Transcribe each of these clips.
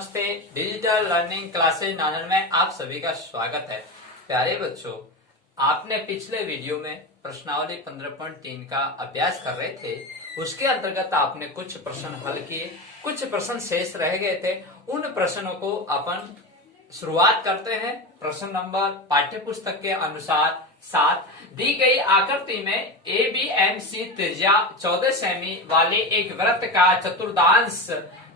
नमस्ते। Digital learning classes नानन में आप सभी का स्वागत है। प्यारे बच्चों, आपने पिछले वीडियो में प्रश्नावली 15.3 का अभ्यास कर रहे थे। उसके अंतर्गत आपने कुछ प्रश्न हल किए, कुछ प्रश्न शेष रह गए थे। उन प्रश्नों को अपन शुरुआत करते हैं। प्रश्न नंबर पाठ्य पुस्तक के अनुसार 7 दी गई आकृति में ए बी एम सी त्रिज्या 14 सेमी वाले एक वृत्त का चतुर्थांश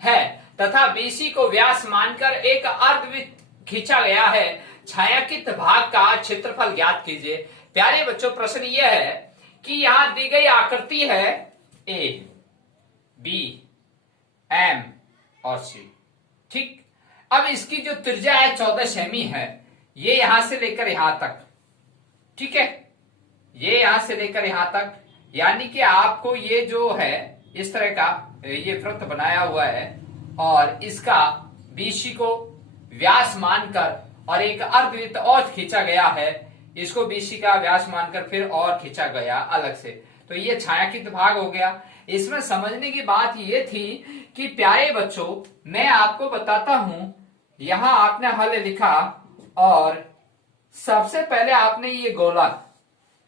है तथा बीसी को व्यास मानकर एक अर्धवृत्त खींचा गया है। छायांकित भाग का क्षेत्रफल ज्ञात कीजिए। प्यारे बच्चों, प्रश्न यह है कि यहां दी गई आकृति है ए बी एम और सी। ठीक, अब इसकी जो त्रिज्या है 14 सेमी है, ये यहां से लेकर यहां तक। ठीक है, ये यहां से लेकर यहां तक, यानी कि आपको ये जो है इस तरह का ये वृत्त बनाया हुआ है और इसका बीसी को व्यास मानकर और एक अर्धवृत्त और खींचा गया है। इसको बीसी का व्यास मानकर फिर और खींचा गया अलग से, तो ये छायांकित भाग हो गया। इसमें समझने की बात ये थी कि प्यारे बच्चों, मैं आपको बताता हूं, यहां आपने हल लिखा और सबसे पहले आपने ये गोला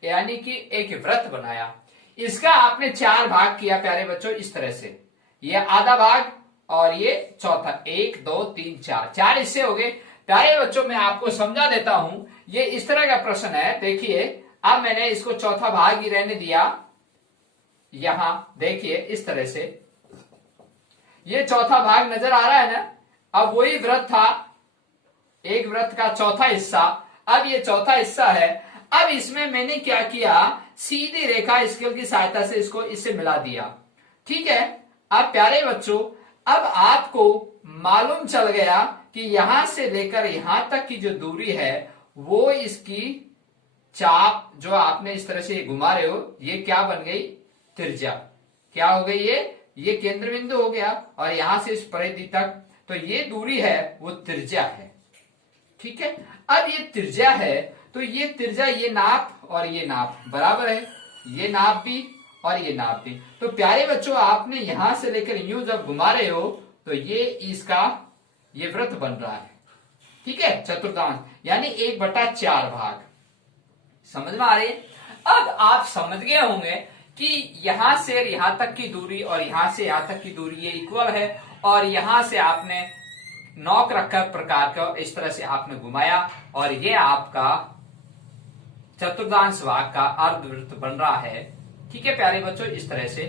यानी कि एक वृत्त बनाया। इसका आपने 4 भाग किया प्यारे बच्चों, इस तरह से। ये आधा भाग और ये चौथा, 1 2 3 4, 4 हिस्से हो गए। प्यारे बच्चों, मैं आपको समझा देता हूं। ये इस तरह का प्रश्न है। देखिए, अब मैंने इसको चौथा भाग ही रहने दिया। यहां देखिए इस तरह से ये चौथा भाग नजर आ रहा है ना। अब वही वृत्त था, एक वृत्त का चौथा हिस्सा। अब ये चौथा हिस्सा है। अब इसमें मैंने क्या किया, सीधी रेखा स्केल की सहायता से इसको इससे मिला दिया। ठीक है, अब प्यारे बच्चों, अब आपको मालूम चल गया कि यहां से लेकर यहां तक की जो दूरी है वो इसकी चाप जो आपने इस तरह से घुमा रहे हो, ये क्या बन गई, त्रिज्या। क्या हो गई ये केंद्र बिंदु हो गया और यहां से इस परिधि तक, तो ये दूरी है वो त्रिज्या है। ठीक है, अब ये त्रिज्या है तो ये त्रिज्या, ये नाप और ये नाप बराबर है, ये नाप भी और ये नाप भी। तो प्यारे बच्चों, आपने यहां से लेकर यूं जब घुमा रहे हो तो ये इसका ये वृत्त बन रहा है। ठीक है, चतुर्थांश यानी 1/4 भाग। समझ में आ रही है? अब आप समझ गए होंगे कि यहां से यहां तक की दूरी और यहां से यहां तक की दूरी ये इक्वल है और यहां से आपने नॉक रखकर प्रकार का इस तरह से आपने घुमाया और ये आपका चतुर्थांश भाग का अर्धवृत्त बन रहा है। ठीक है प्यारे बच्चों, इस तरह से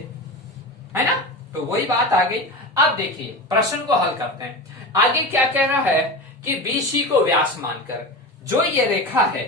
है ना। तो वही बात आ गई। अब देखिए प्रश्न को हल करते हैं। आगे क्या कह रहा है कि बीसी को व्यास मानकर, जो ये रेखा है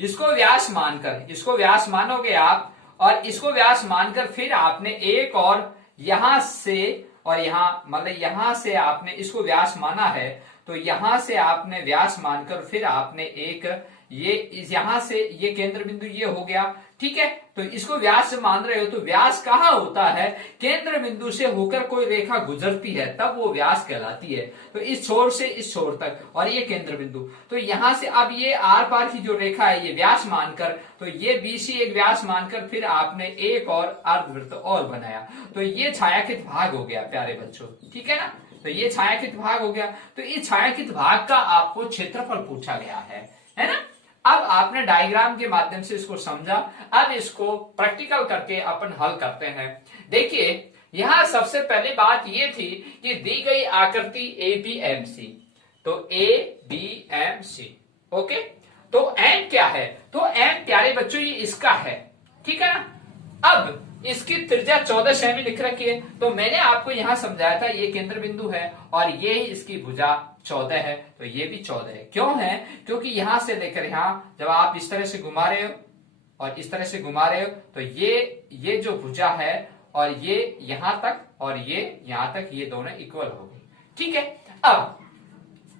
इसको व्यास मानकर, इसको व्यास मानोगे आप और इसको व्यास मानकर फिर आपने एक और यहां से और यहां, मतलब यहां से आपने इसको व्यास माना है, तो यहां से आपने व्यास मानकर फिर आपने एक ये यहां से ये केंद्र बिंदु ये हो गया। ठीक है, तो इसको व्यास से मान रहे हो तो व्यास कहां होता है, केंद्र बिंदु से होकर कोई रेखा गुजरती है तब वो व्यास कहलाती है। तो इस छोर से इस छोर तक और ये केंद्र बिंदु, तो यहां से अब ये आर पार की जो रेखा है ये व्यास मानकर, तो ये बीसी एक व्यास मानकर फिर आपने एक और अर्धवृत्त और बनाया, तो ये छायांकित भाग हो गया प्यारे बच्चों। ठीक है ना, तो ये छायांकित भाग हो गया। तो इस छायांकित भाग का आपको क्षेत्रफल पूछा गया है ना। अब आपने डायग्राम के माध्यम से इसको समझा। अब इसको प्रैक्टिकल करके अपन हल करते हैं। देखिए, यहां सबसे पहले बात ये थी कि दी गई आकृति ए बी एम सी, तो A B M C. Okay, तो एम क्या है, तो एम प्यारे बच्चों ये इसका है। ठीक है ना। अब इसकी त्रिज्या 14 सेमी लिख रखी है, तो मैंने आपको यहां समझाया था ये केंद्र बिंदु है और ये इसकी भुजा 14 है, तो ये भी 14 है। क्यों है, क्योंकि यहां से लेकर यहां जब आप इस तरह से घुमा रहे हो और इस तरह से घुमा रहे हो तो ये जो भुजा है और ये यहां तक और ये यहां तक, ये दोनों इक्वल हो गई। ठीक है, अब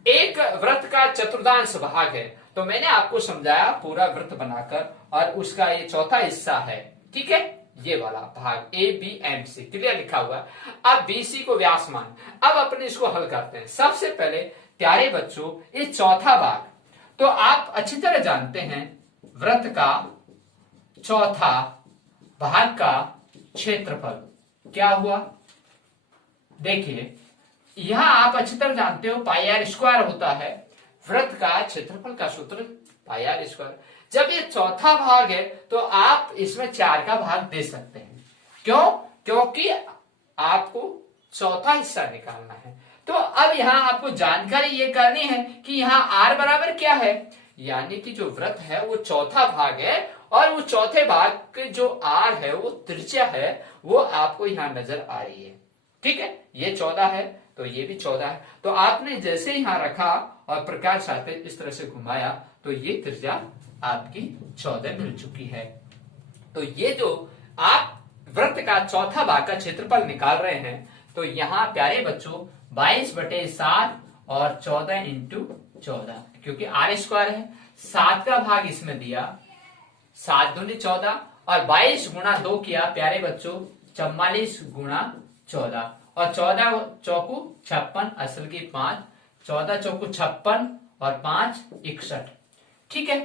एक वृत्त का चतुर्थांश भाग है, तो मैंने आपको समझाया पूरा वृत्त बनाकर और उसका ये चौथा हिस्सा है। ठीक है, ये वाला भाग A B M C clear लिखा हुआ है। अब बीसी को व्यास मान, अब अपने इसको हल करते हैं। सबसे पहले प्यारे बच्चों, ये चौथा भाग, तो आप अच्छी तरह जानते हैं वृत्त का चौथा भाग का क्षेत्रफल क्या हुआ। देखिए यहां आप अच्छी तरह जानते हो पाई आर स्क्वायर होता है वृत्त का क्षेत्रफल का सूत्र, पाई आर स्क्वायर। जब ये चौथा भाग है तो आप इसमें 4 का भाग दे सकते हैं। क्यों? क्योंकि आपको चौथा हिस्सा निकालना है। तो अब यहां आपको जानकारी ये करनी है कि यहां आर बराबर क्या है, यानी कि जो वृत्त है वो चौथा भाग है और वो चौथे भाग के जो आर है वो त्रिज्या है, वो आपको यहां नजर आ रही है। ठीक है, ये 14 है तो ये भी 14 है। तो आपने जैसे यहां रखा और प्रकाश साथे इस तरह से घुमाया तो ये त्रिज्या आपकी 14 मिल चुकी है। तो ये जो आप वृत्त का चौथा भाग का क्षेत्रफल निकाल रहे हैं, तो यहां प्यारे बच्चों 22/7 और 14 इंटू 14, क्योंकि आर स्क्वायर है, 7 का भाग इसमें दिया, 7 दूनी 14 और 22 गुणा 2 किया प्यारे बच्चों 44 गुणा 14 और 14 चौकू 56, असल की 5, 14 चौकू 56 और 5 61। ठीक है,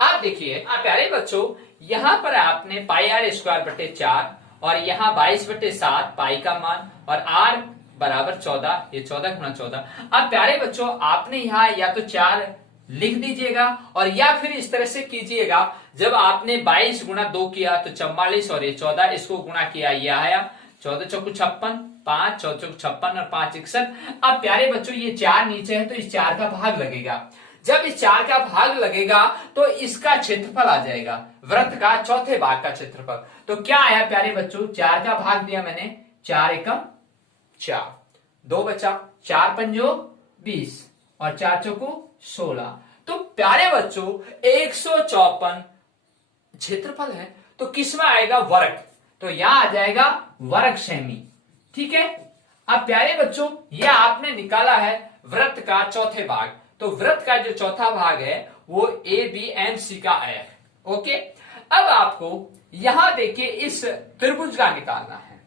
आप देखिए आप प्यारे बच्चों यहां पर आपने पाई आर स्क्वायर बटे 4 और यहाँ 22/7 पाई का मान और आर बराबर 14, ये 14 गुणा 14। अब प्यारे बच्चों आपने यहाँ या तो 4 लिख दीजिएगा और या फिर इस तरह से कीजिएगा, जब आपने 22 गुणा 2 किया तो 44 और ये 14, इसको गुणा किया ये आया 14 चौकू 56, 5 14 चौकू 56 और 5 61। अब प्यारे बच्चों ये 4 नीचे है तो इस 4 का भाग लगेगा। जब इस 4 का भाग लगेगा तो इसका क्षेत्रफल आ जाएगा, वृत्त का चौथे भाग का क्षेत्रफल। तो क्या आया प्यारे बच्चों, 4 का भाग दिया मैंने, 4 एकम 4, 2 बचा, 4 पंजो 20 और 4 चौको 16। तो प्यारे बच्चों 154 क्षेत्रफल है, तो किसमें आएगा, वर्ग। तो यहां आ जाएगा वर्ग सेमी। ठीक है, अब प्यारे बच्चों ये आपने निकाला है वृत्त का चौथे भाग, तो वृत्त का जो चौथा भाग है वो ए बी एम सी का आया है। ओके, अब आपको यहां देखिए इस त्रिभुज का निकालना है,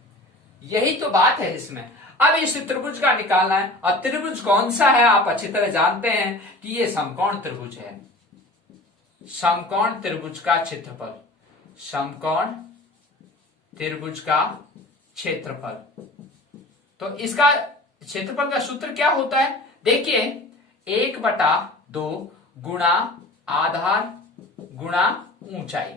यही तो बात है इसमें। अब इस त्रिभुज का निकालना है और त्रिभुज कौन सा है आप अच्छी तरह जानते हैं कि ये समकोण त्रिभुज है। समकोण त्रिभुज का क्षेत्रफल, समकोण त्रिभुज का क्षेत्रफल, तो इसका क्षेत्रफल का सूत्र क्या होता है, देखिए 1/2 गुणा आधार गुणा ऊंचाई।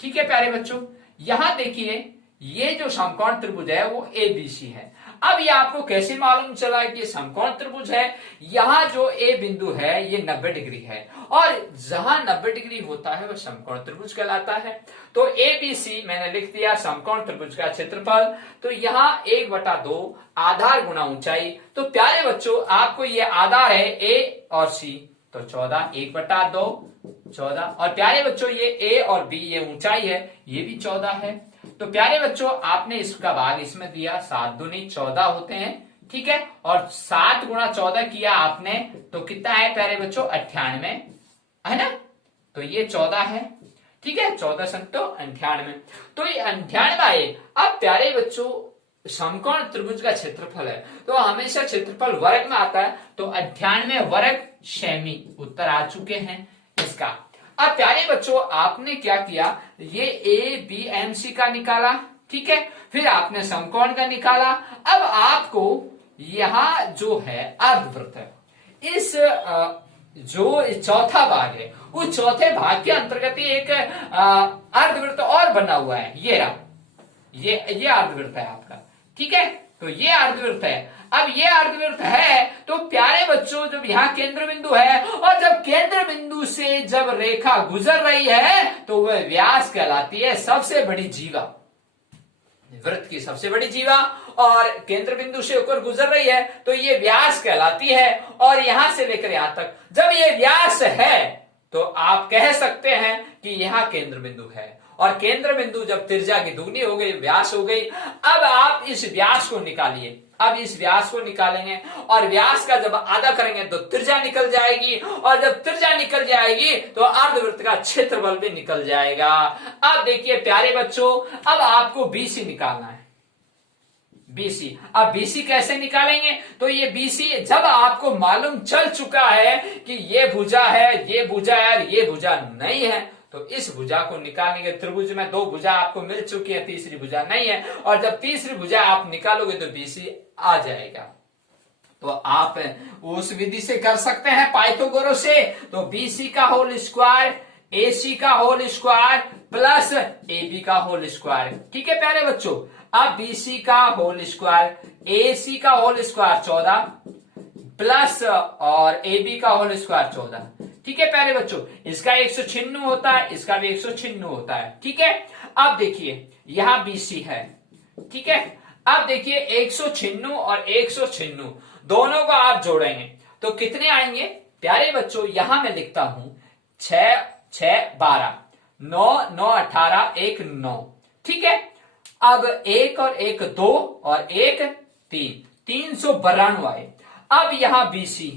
ठीक है प्यारे बच्चों, यहां देखिए ये जो समकोण त्रिभुज है वो एबीसी है। अब ये आपको कैसे मालूम चला कि ये समकोण त्रिभुज है, यहां जो ए बिंदु है ये 90 डिग्री है और जहां 90 डिग्री होता है वह समकोण त्रिभुज कहलाता है। तो एबीसी मैंने लिख दिया समकोण त्रिभुज का क्षेत्रफल, तो यहां 1/2 आधार गुणा ऊंचाई। तो प्यारे बच्चों आपको ये आधार है ए और सी, तो 14, 1/2 14 और प्यारे बच्चों ये ए और बी ये ऊंचाई है, ये भी 14 है। तो प्यारे बच्चों आपने इसका भाग इसमें दिया, 7 दूनी 14 होते हैं। ठीक है, और 7 गुणा 14 किया आपने तो कितना है प्यारे बच्चों, 98 है ना, तो ये 14 है। ठीक है, 14 संतो 98, तो ये 98। अब प्यारे बच्चों समकोण त्रिभुज का क्षेत्रफल है तो हमेशा क्षेत्रफल वर्ग में आता है, तो 98 वर्ग सेमी उत्तर आ चुके हैं इसका। अब प्यारे बच्चों आपने क्या किया, ये ए बी एम सी का निकाला, ठीक है, फिर आपने समकोण का निकाला। अब आपको यहां जो है अर्धवृत्त है, इस जो चौथा भाग है उस चौथे भाग के अंतर्गत एक अर्धवृत्त और बना हुआ है, ये रहा, ये अर्धवृत्त है आपका। ठीक है, तो ये अर्धवृत्त है। अब ये अर्धवृत्त है तो प्यारे बच्चों जब यहाँ केंद्र बिंदु है और जब केंद्र बिंदु से जब रेखा गुजर रही है तो वह व्यास कहलाती है सबसे बड़ी जीवा, वृत्त की सबसे बड़ी जीवा, और केंद्र बिंदु से होकर गुजर रही है तो ये व्यास कहलाती है। और यहां से लेकर यहां तक जब ये व्यास है तो आप कह सकते हैं कि यहां केंद्र बिंदु है, और केंद्र बिंदु जब त्रिज्या की दुगनी हो गई, व्यास हो गई। अब आप इस व्यास को निकालिए, अब इस व्यास को निकालेंगे और व्यास का जब आधा करेंगे तो त्रिज्या निकल जाएगी, और जब त्रिज्या निकल जाएगी तो अर्धवृत्त का क्षेत्रफल भी निकल जाएगा। अब देखिए प्यारे बच्चों अब आपको बीसी निकालना है, बीसी। अब बीसी कैसे निकालेंगे, तो ये बीसी जब आपको मालूम चल चुका है कि ये भुजा है, ये भुजा है और ये भुजा नहीं है, तो इस भुजा को निकालेंगे। त्रिभुज में 2 भुजा आपको मिल चुकी है, तीसरी भुजा नहीं है, और जब तीसरी भुजा आप निकालोगे तो बीसी आ जाएगा। तो आप उस विधि से कर सकते हैं पाइथागोरस से। तो BC का होल स्क्वायर AC का होल स्क्वायर प्लस AB का होल स्क्वायर। ठीक है प्यारे बच्चों, अब BC का होल स्क्वायर AC का होल स्क्वायर 14 प्लस और AB का होल स्क्वायर 14। ठीक है प्यारे बच्चों, इसका 196 होता है, इसका भी 196 होता है। ठीक है, अब देखिए यहां BC है। ठीक है, अब देखिए 196 और 196 दोनों को आप जोड़ेंगे तो कितने आएंगे प्यारे बच्चों? यहां मैं लिखता हूं 6 6 12 9 9 18 1 9। ठीक है, अब 1 और 1 2 और 1 3 392 आए। अब यहां BC,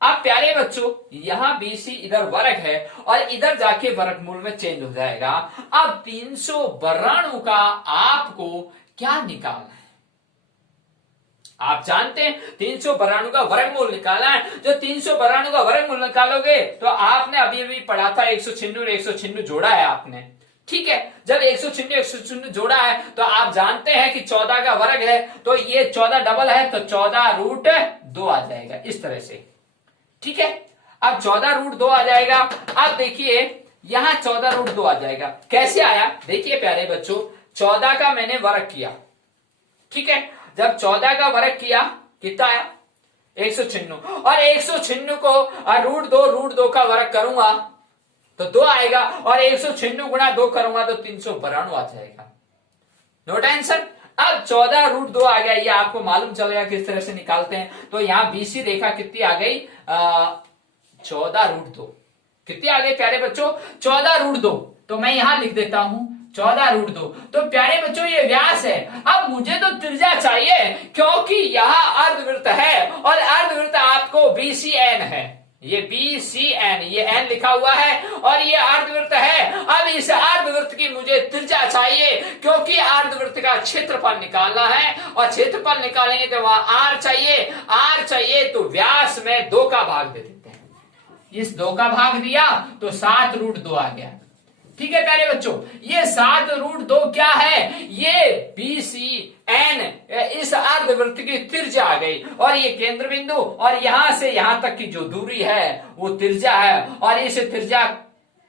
अब प्यारे बच्चों यहां BC इधर वर्ग है और इधर जाके वर्गमूल में चेंज हो जाएगा। अब 392 का आपको क्या निकालना है? आप जानते हैं 392 का वर्गमूल निकालना है। जो 392 का वर्गमूल निकालोगे तो आपने अभी अभी पढ़ा था 196 और 196 जोड़ा है आपने। ठीक है, जब 196 196 जोड़ा है तो आप जानते हैं कि 14 का वर्ग है, तो ये 14 डबल है तो 14√2 आ जाएगा इस तरह से। ठीक है, अब 14√2 आ जाएगा। अब देखिए यहां 14√2 आ जाएगा। कैसे आया? देखिए प्यारे बच्चों, 14 का मैंने वर्ग किया। ठीक है, जब 14 का वर्ग किया कितना आया? 196 और 196 को √2 का वर्ग करूंगा तो 2 आएगा और 196 गुणा 2 करूंगा तो 392 आ जाएगा। No tension. अब 14√2 आ गया, ये आपको मालूम चलेगा किस तरह से निकालते हैं। तो यहां BC रेखा कितनी आ गई? 14√2 कितनी आ गई प्यारे बच्चों? 14√2। तो मैं यहां लिख देता हूं 14√2। तो प्यारे बच्चों ये व्यास है। अब मुझे तो त्रिज्या चाहिए क्योंकि यहां अर्धवृत्त है और अर्धवृत्त आपको BCN है। ये BCN, ये N लिखा हुआ है और ये अर्धवृत्त है। अब इस अर्धवृत्त की मुझे त्रिज्या चाहिए क्योंकि अर्धवृत्त का क्षेत्रफल निकालना है और क्षेत्रफल निकालेंगे तो वहां R चाहिए। R चाहिए तो व्यास में 2 का भाग दे देते हैं। इस 2 का भाग दिया तो 7√2 आ गया। ठीक है प्यारे बच्चों, ये 7√2 क्या है? ये BCN इस अर्धवृत्त की त्रिज्या आ गई और ये केंद्र बिंदु और यहां से यहां तक की जो दूरी है वो त्रिज्या है और इस त्रिज्या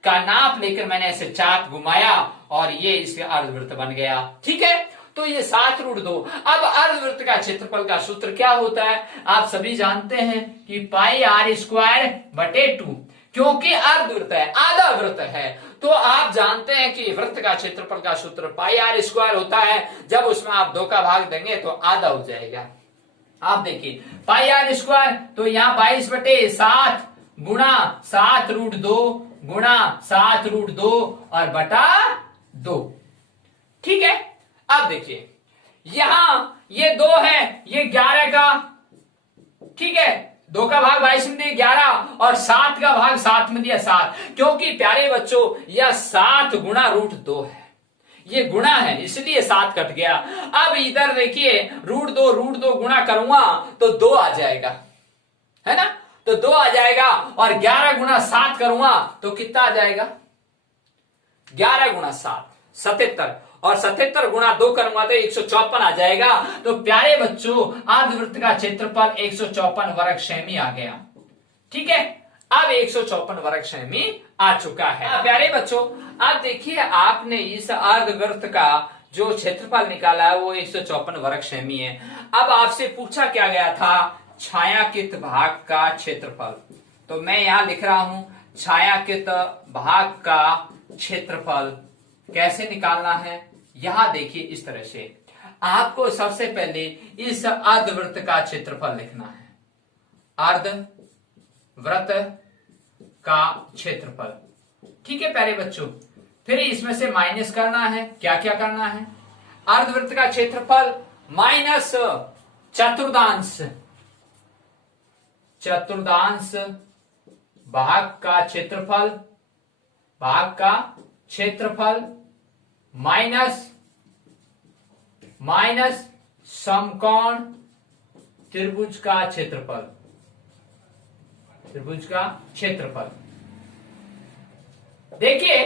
का नाप लेकर मैंने ऐसे चाप घुमाया और ये इसके अर्धवृत्त बन गया। ठीक है, तो ये 7√2। अब अर्धवृत्त का क्षेत्रफल का सूत्र क्या होता है? आप सभी जानते हैं कि πr²/2, क्योंकि अर्धवृत्त है, आधा वृत्त है। तो आप जानते हैं कि वृत्त का क्षेत्रफल का सूत्र πr² होता है। जब उसमें आप 2 का भाग देंगे तो आधा हो जाएगा। आप देखिए πr² तो यहां 22/7 गुणा 7√2 गुणा 7√2 और बटा 2। ठीक है, अब देखिए यहां ये 2 है, ये 11 का। ठीक है, 2 का भाग 22 में दिया 11 और 7 का भाग 7 में दिया 7, क्योंकि प्यारे बच्चों यह 7 गुणा √2 है, ये गुणा है इसलिए 7 कट गया। अब इधर देखिए √2 गुणा करूंगा तो 2 आ जाएगा, है ना? तो 2 आ जाएगा और 11 गुणा 7 करूंगा तो कितना आ जाएगा? 11 गुणा 7 77 और 77 गुणा 2 करूंगा तो 154 आ जाएगा। तो प्यारे बच्चों अर्धवृत्त का क्षेत्रफल 154 वर्ग सेमी आ गया। ठीक है, अब 154 वर्ग सेमी आ चुका है। प्यारे बच्चों अब देखिए आपने इस अर्धवृत्त का जो क्षेत्रफल निकाला है वो 154 वर्ग सेमी है। अब आपसे पूछा क्या गया था? छायांकित भाग का क्षेत्रफल। तो मैं यहां लिख रहा हूं छायांकित भाग का क्षेत्रफल कैसे निकालना है। यहां देखिए इस तरह से आपको सबसे पहले इस अर्धवृत्त का क्षेत्रफल लिखना है। अर्धवृत्त का क्षेत्रफल। ठीक है प्यारे बच्चों, फिर इसमें से माइनस करना है। क्या क्या करना है? अर्धवृत्त का क्षेत्रफल माइनस चतुर्थांश भाग का क्षेत्रफल, भाग का क्षेत्रफल माइनस समकोण त्रिभुज का क्षेत्रफल, त्रिभुज का क्षेत्रफल। देखिए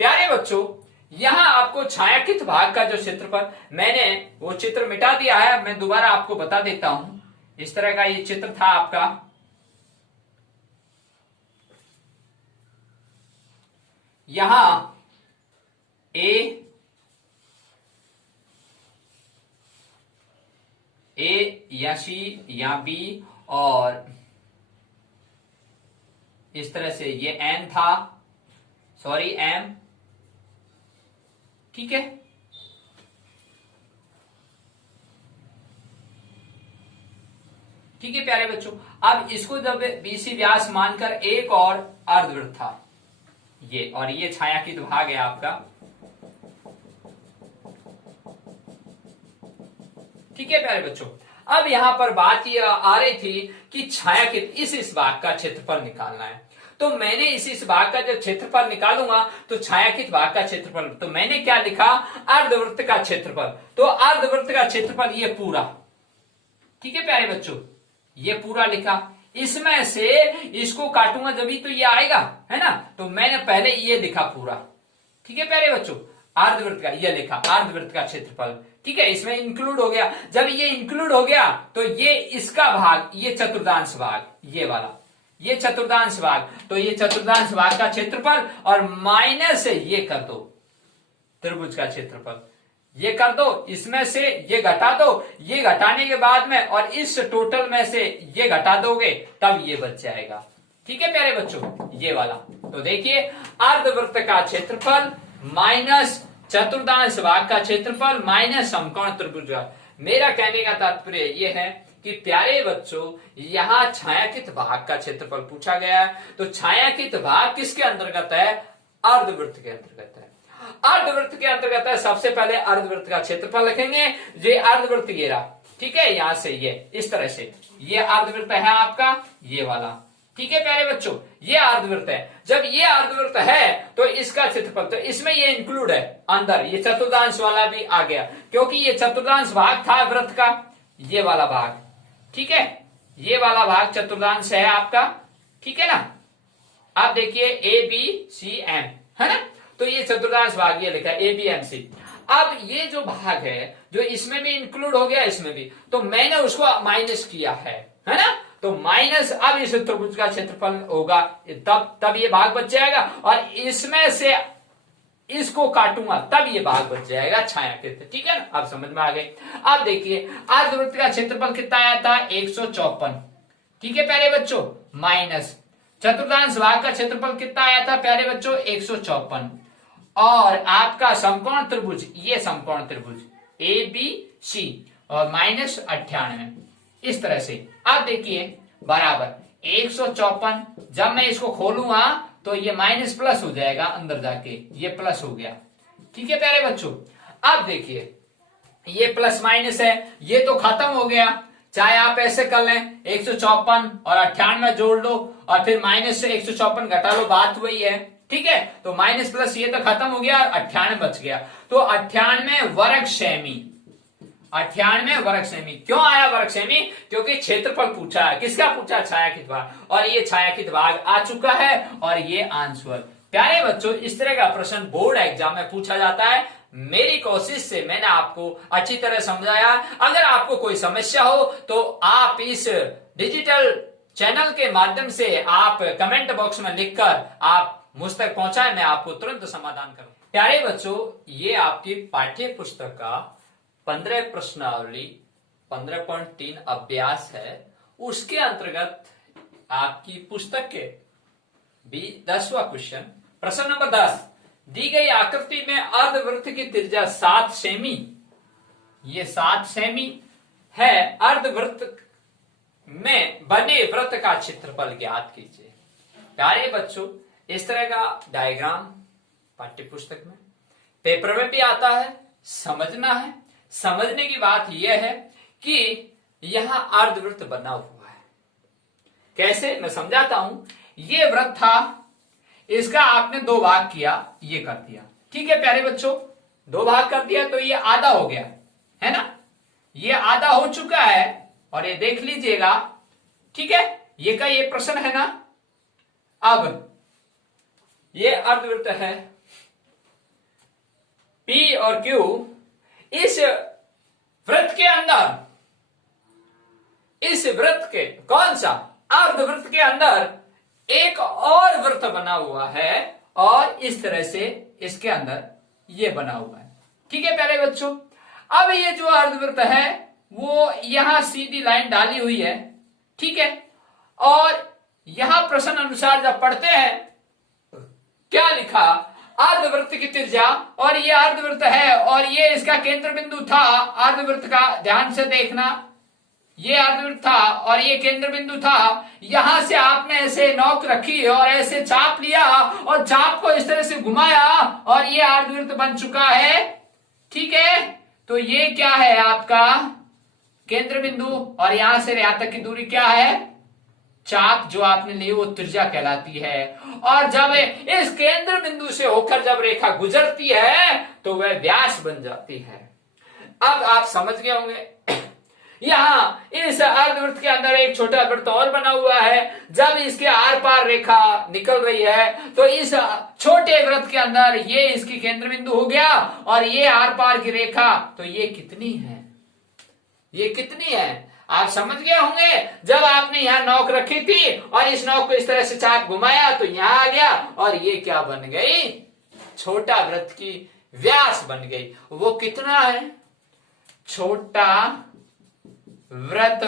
प्यारे बच्चों यहां आपको छायांकित भाग का जो क्षेत्रफल, मैंने वो चित्र मिटा दिया है, मैं दोबारा आपको बता देता हूं। इस तरह का ये चित्र था आपका। यहां ए या सी या बी, और इस तरह से ये एन था, सॉरी एम, ठीक है। ठीक है प्यारे बच्चों, अब इसको जब बीसी व्यास मानकर एक और अर्धवृत्त था ये, और ये छायांकित भाग है आपका, ठीक है प्यारे बच्चों। अब यहां पर बात ये आ रही थी कि छायांकित इस भाग का क्षेत्रफल निकालना है। तो मैंने इस भाग का जब क्षेत्रफल निकालूंगा तो छायांकित भाग का क्षेत्रफल, तो मैंने क्या लिखा, अर्धवृत्त का क्षेत्रफल। तो अर्धवृत्त का क्षेत्रफल ये पूरा, ठीक है प्यारे बच्चों, ये पूरा लिखा। इसमें से इसको काटूंगा जब तो ये आएगा, है ना। तो मैंने पहले ये लिखा पूरा, ठीक है प्यारे बच्चों, अर्धवृत्त का ये लिखा, अर्धवृत्त का क्षेत्रफल, ठीक है। इसमें इंक्लूड हो गया, जब ये इंक्लूड हो गया तो ये इसका भाग, ये चतुर्थांश भाग, ये वाला, ये चतुर्थांश भाग, तो ये चतुर्थांश भाग का क्षेत्रफल और माइनस ये कर दो त्रिभुज का क्षेत्रफल, ये कर दो, इसमें से ये घटा दो, ये घटाने के बाद में और इस टोटल में से ये घटा दोगे तब ये बच जाएगा, ठीक है प्यारे बच्चों, ये वाला। तो देखिए अर्धवृत्त का क्षेत्रफल माइनस चतुर्थांश भाग का क्षेत्रफल माइनस समकोण त्रिभुज का। मेरा कहने का तात्पर्य ये है कि प्यारे बच्चों यहां छायांकित भाग का क्षेत्रफल पूछा गया है, तो छायांकित भाग किसके अंतर्गत है, अर्धवृत्त के अंतर्गत है। अर्धवृत्त के अंतर्गत है, सबसे पहले अर्धवृत्त का क्षेत्रफल लिखेंगे, ये अर्धवृत्त ये रहा, ठीक है, यहां से ये इस तरह से ये अर्धवृत्त है आपका, ये वाला, ठीक है प्यारे बच्चों, ये अर्धवृत्त है। जब ये अर्धवृत्त है तो इसका क्षेत्रफल, तो इसमें ये इंक्लूड है अंदर, ये चतुर्थांश वाला भी आ गया, क्योंकि ये चतुर्थांश भाग था वृत्त का, ये वाला भाग, ठीक है, ये वाला भाग चतुर्थांश है आपका, ठीक है ना। आप देखिए ए बी सी एम, है ना, तो ये चतुर्थांश भाग ये लिखा ए बी एम सी। अब ये जो भाग है जो इसमें भी इंक्लूड हो गया, इसमें भी, तो मैंने उसको माइनस किया है ना, तो माइनस, अब इस त्रिभुज का क्षेत्रफल होगा तब ये भाग बच जाएगा, और इसमें से इसको काटूंगा तब ये भाग बच जाएगा छायांकित, ठीक है ना। अब समझ में आ गई। अब देखिए अर्धवृत्त का क्षेत्रफल कितना आया था, 154, ठीक है प्यारे बच्चों, माइनस चतुर्थांश भाग का क्षेत्रफल कितना आया था प्यारे बच्चों, 154, और आपका समकोण त्रिभुज, ये समकोण त्रिभुज ए बी सी, और माइनस 98, इस तरह से। अब देखिए बराबर 154, जब मैं इसको खोलूंगा तो ये माइनस प्लस हो जाएगा अंदर जाके, ये प्लस हो गया, ठीक है प्यारे बच्चों। अब देखिए ये प्लस माइनस है, ये तो खत्म हो गया, चाहे आप ऐसे कर लें 154 और 98 जोड़ लो और फिर माइनस से 154 घटा लो, बात वही है, ठीक है। तो माइनस प्लस ये तो खत्म हो गया और 98 बच गया, तो 98 वर्ग सेमी, 98 वर्ग सेमी। क्यों आया वर्ग सेमी, क्योंकि क्षेत्रफल पूछा है, किसका पूछा, छायांकित भाग, और ये छायांकित भाग आ चुका है, और ये आंसर। प्यारे बच्चों इस तरह का प्रश्न बोर्ड एग्जाम में पूछा जाता है, मेरी कोशिश से मैंने आपको अच्छी तरह समझाया। अगर आपको कोई समस्या हो तो आप इस डिजिटल चैनल के माध्यम से आप कमेंट बॉक्स में लिखकर आप मुझ तक पहुंचाए, मैं आपको तुरंत समाधान करूं। प्यारे बच्चों ये आपकी पाठ्य पुस्तक का 15 प्रश्नावली 15.3 अभ्यास है, उसके अंतर्गत आपकी पुस्तक के 10वां क्वेश्चन, प्रश्न नंबर 10, दी गई आकृति में अर्धवृत्त की त्रिज्या 7 सेमी, ये 7 सेमी है, अर्धवृत्त में बने वृत्त का क्षेत्रफल ज्ञात कीजिए। प्यारे बच्चों इस तरह का डायग्राम पाठ्य पुस्तक में, पेपर में भी आता है, समझना है। समझने की बात यह है कि यहां अर्धवृत्त बना हुआ है, कैसे मैं समझाता हूं। ये वृत्त था, इसका आपने 2 भाग किया, ये कर दिया, ठीक है प्यारे बच्चों, 2 भाग कर दिया तो ये आधा हो गया, है ना, ये आधा हो चुका है, और ये देख लीजिएगा, ठीक है, ये का ये प्रश्न है ना। अब ये अर्धवृत्त है, P और Q, इस वृत्त के अंदर इस वृत्त के कौन सा अर्धवृत्त के अंदर एक और वृत्त बना हुआ है और इस तरह से इसके अंदर ये बना हुआ है। ठीक है प्यारे बच्चों, अब ये जो अर्धवृत्त है वो यहां सीधी लाइन डाली हुई है। ठीक है, और यहां प्रश्न अनुसार जब पढ़ते हैं क्या लिखा, अर्धवृत्त की त्रिज्या, और ये अर्धवृत्त है और ये इसका केंद्र बिंदु था अर्धवृत्त का, ध्यान से देखना, ये अर्धवृत्त था और ये केंद्र बिंदु था। यहां से आपने ऐसे नोक रखी और ऐसे चाप लिया और चाप को इस तरह से घुमाया और ये अर्धवृत्त बन चुका है। ठीक है, तो ये क्या है आपका केंद्र बिंदु और यहां से यहां तक की दूरी क्या है, चाप जो आपने ली वो त्रिज्या कहलाती है। और जब इस केंद्र बिंदु से होकर जब रेखा गुजरती है तो वह व्यास बन जाती है। अब आप समझ गए होंगे यहां इस अर्धवृत्त के अंदर एक छोटा वृत्त और बना हुआ है। जब इसके आर पार रेखा निकल रही है तो इस छोटे वृत्त के अंदर ये इसकी केंद्र बिंदु हो गया और ये आर पार की रेखा, तो ये कितनी है, ये कितनी है आप समझ गए होंगे। जब आपने यहां नोक रखी थी और इस नोक को इस तरह से चाप घुमाया तो यहां आ गया और ये क्या बन गई, छोटा वृत्त की व्यास बन गई। वो कितना है, छोटा वृत्त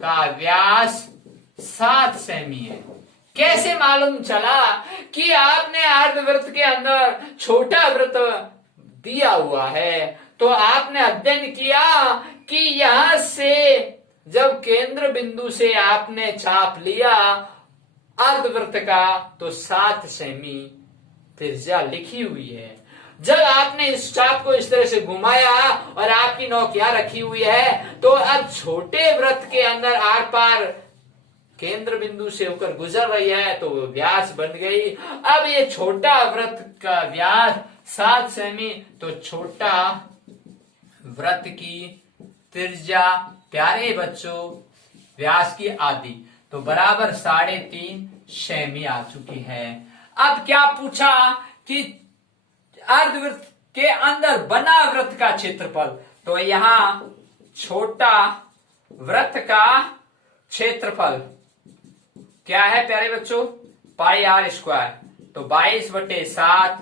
का व्यास 7 सेमी है। कैसे मालूम चला कि आपने अर्धवृत्त के अंदर छोटा वृत्त दिया हुआ है, तो आपने अध्ययन किया कि यहां से जब केंद्र बिंदु से आपने चाप लिया अर्धवृत्त का तो 7 सेमी त्रिज्या लिखी हुई है। जब आपने इस चाप को इस तरह से घुमाया और आपकी नोक यहां रखी हुई है तो अब छोटे वृत्त के अंदर आर पार केंद्र बिंदु से होकर गुजर रही है तो व्यास बन गई। अब ये छोटा वृत्त का व्यास 7 सेमी, तो छोटा वृत्त की त्रिज्या प्यारे बच्चों व्यास की आधी, तो बराबर 3.5 सेमी आ चुकी है। अब क्या पूछा कि अर्धवृत्त के अंदर बना वृत्त का क्षेत्रफल, तो यहां छोटा वृत्त का क्षेत्रफल क्या है प्यारे बच्चों, पाई आर स्क्वायर, तो 22/7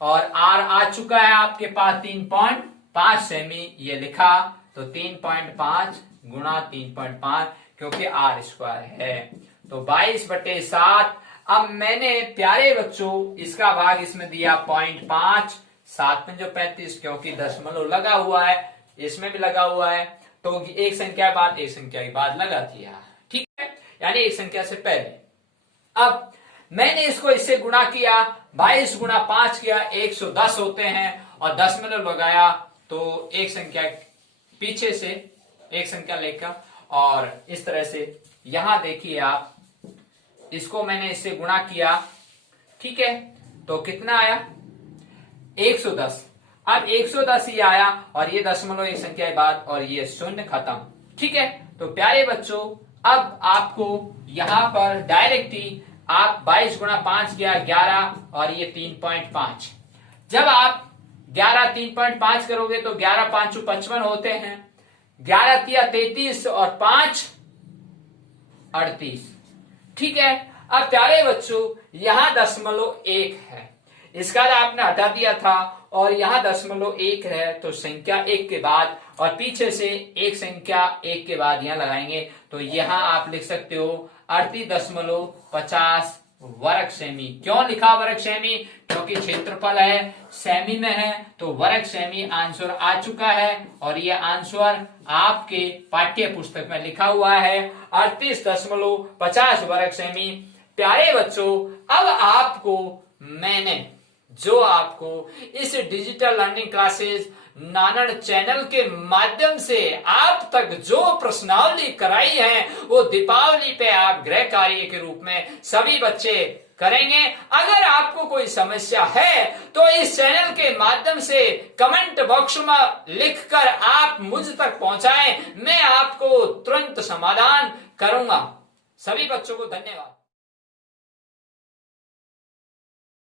और आर आ चुका है आपके पास 3.5 सेमी, ये लिखा, तो 3.5 गुणा 3.5 क्योंकि आर स्क्वायर है, तो 22/7। अब मैंने प्यारे बच्चों इसका भाग इसमें दिया 0.5, 7 में जो 35 क्योंकि दशमलव लगा हुआ है, इसमें भी लगा हुआ है, तो एक संख्या बाद एक संख्या के बाद लगा दिया। ठीक है, यानी एक संख्या से पहले। अब मैंने इसको इससे गुणा किया, 22 गुणा 5 किया, 110 होते हैं, और दशमलव लगाया तो एक संख्या पीछे से एक संख्या लेकर, और इस तरह से यहां देखिए आप, इसको मैंने इससे गुणा किया। ठीक है, तो कितना आया 110। अब 110 ही आया और ये दशमलव एक संख्या के बाद और ये शून्य खत्म। ठीक है, तो प्यारे बच्चों अब आपको यहां पर डायरेक्ट ही आप 22 गुणा 5 किया 11 और ये 3.5। जब आप 11 3.5 करोगे तो 11 5 55 होते हैं, 11 तिया 33 और 5 38। ठीक है, अब प्यारे बच्चों यहां 0.1 है, इसका आपने हटा दिया था और यहां 0.1 है, तो संख्या 1 के बाद और पीछे से एक संख्या 1 के बाद यहां लगाएंगे, तो यहां आप लिख सकते हो 38.50 वर्ग सेमी। क्यों लिखा वर्ग सेमी, क्योंकि क्षेत्रफल है सेमी में है, तो वर्ग सेमी आंसर आ चुका है और ये आंसर आपके पाठ्य पुस्तक में लिखा हुआ है 38.50 वर्ग सेमी। प्यारे बच्चों अब आपको मैंने जो आपको इस डिजिटल लर्निंग क्लासेस नानड़ चैनल के माध्यम से आप तक जो प्रश्नावली कराई है वो दीपावली पे आप गृह कार्य के रूप में सभी बच्चे करेंगे। अगर आपको कोई समस्या है तो इस चैनल के माध्यम से कमेंट बॉक्स में लिखकर आप मुझ तक पहुंचाएं, मैं आपको तुरंत समाधान करूंगा। सभी बच्चों को धन्यवाद।